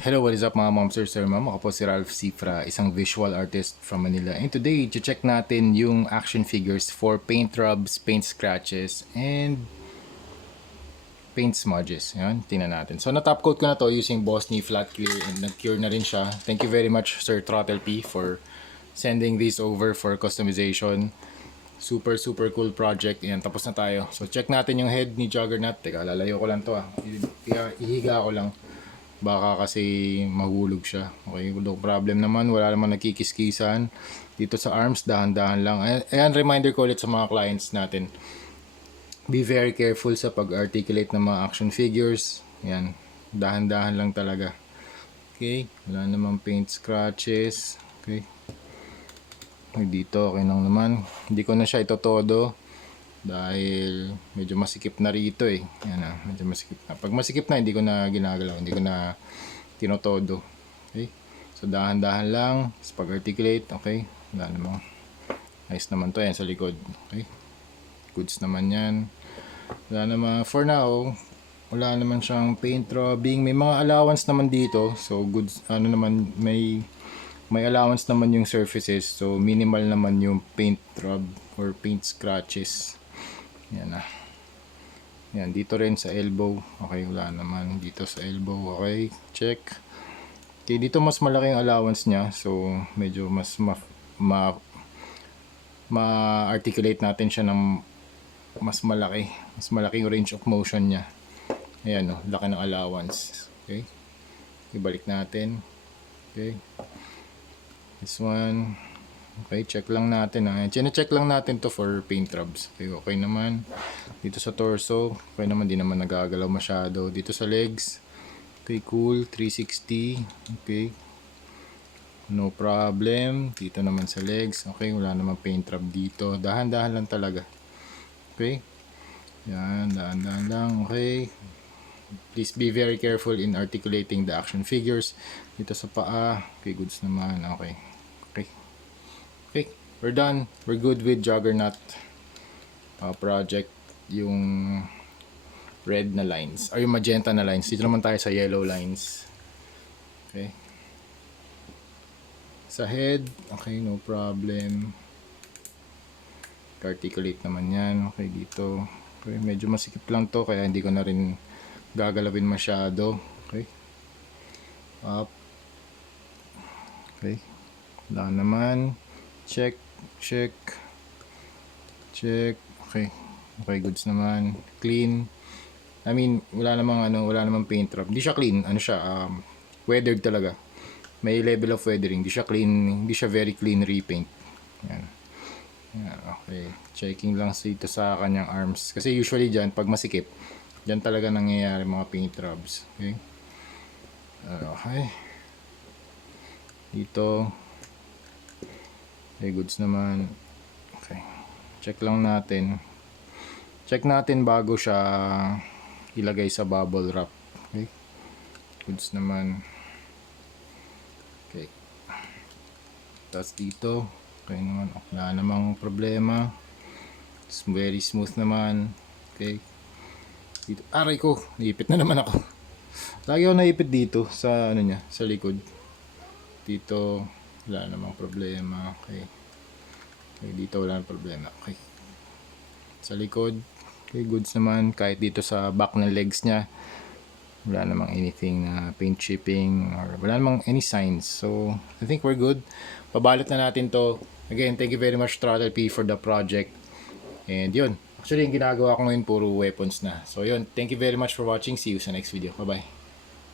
Hello, what is up mga momsters, sir ma'am? Ako po si Ralph Cifra, isang visual artist from Manila. And today, check natin yung action figures for paint rubs, paint scratches, and paint smudges. Yan, tingnan natin. So, na-top coat ko na to using Boss Knee Flat Clear and nag-cure na rin siya. Thank you very much, Sir Throttle P, for sending this over for customization. Super cool project. Yan, tapos na tayo. So, check natin yung head ni Juggernaut. Teka, lalayo ko lang to ah. Ihiga ko lang. Baka kasi mahulog siya. Okay, no problem naman. Wala naman nagkikiskisan. Dito sa arms, dahan-dahan lang. Ayan, reminder ko ulit sa mga clients natin. Be very careful sa pag-articulate ng mga action figures. Ayan, dahan-dahan lang talaga. Okay, wala namang paint scratches. Okay. Dito, okay lang naman. Hindi ko na siya itotodo. Dahil medyo masikip na rito eh. Yan na, medyo masikip na. Pag masikip na, hindi ko na ginagalaw. Hindi ko na tinotodo. Okay? So, dahan-dahan lang. Sa pag-articulate, okay? Wala namang. Nice naman to yan sa likod. Okay? Goods naman yan. Wala naman. For now, wala naman siyang paint rubbing. May mga allowance naman dito. So, goods, ano naman, may allowance naman yung surfaces. So, minimal naman yung paint rub or paint scratches. Yan na. Yan, dito rin sa elbow. Okay, wala naman. Dito sa elbow, okay. Check. Okay, dito mas malaki ang allowance niya. So, medyo mas ma-articulate natin siya ng mas malaki. Mas malaki yung range of motion niya. Ayan, no, laki ng allowance. Okay. Ibalik natin. Okay. This one. Okay, check lang natin. Chine-check lang natin to for paint rubs. Okay, okay naman. Dito sa torso, okay naman, di naman nagagalaw masyado. Dito sa legs, okay, cool, 360. Okay, no problem. Dito naman sa legs, okay, wala naman paint rub dito. Dahan-dahan lang talaga. Okay, yan, dahan-dahan lang. Okay, please be very careful in articulating the action figures. Dito sa paa, okay, goods naman. Okay, okay. Okay, we're done. We're good with Juggernaut project. Yung red na lines, or yung magenta na lines. Dito naman tayo sa yellow lines. Okay. Sa head, okay, no problem. Articulate naman yan. Okay, dito. Okay, medyo masikip lang to, kaya hindi ko na rin gagalawin masyado. Okay. Up. Okay. Wala naman. Check. Okay. Okay, goods naman. Clean. I mean, wala namang paint rub. Hindi siya clean. Ano siya, weathered talaga. May level of weathering. Hindi siya clean, hindi siya very clean repaint. Yan. Yan, okay. Checking lang dito sa kanyang arms. Kasi usually dyan, pag masikip, dyan talaga nangyayari mga paint rubs. Okay. Okay. Dito. Okay, goods naman. Okay. Check lang natin. Check natin bago siya ilagay sa bubble wrap. Okay. Goods naman. Okay. Tapos dito. Okay naman. Wala namang problema. It's very smooth naman. Okay. Dito. Aray ko. Naipit na naman ako. Lagi ako naipit dito sa ano niya, sa likod. Dito. Wala namang problema. Okay. Okay, dito wala namang problema. Okay. Sa likod. Okay, goods naman. Kahit dito sa back ng legs niya. Wala namang anything na paint chipping or wala namang any signs. So, I think we're good. Pabalot na natin to. Again, thank you very much Throttle P for the project. And yun. Actually, yung ginagawa ko ngayon puro weapons na. So, yun. Thank you very much for watching. See you sa next video. Bye-bye.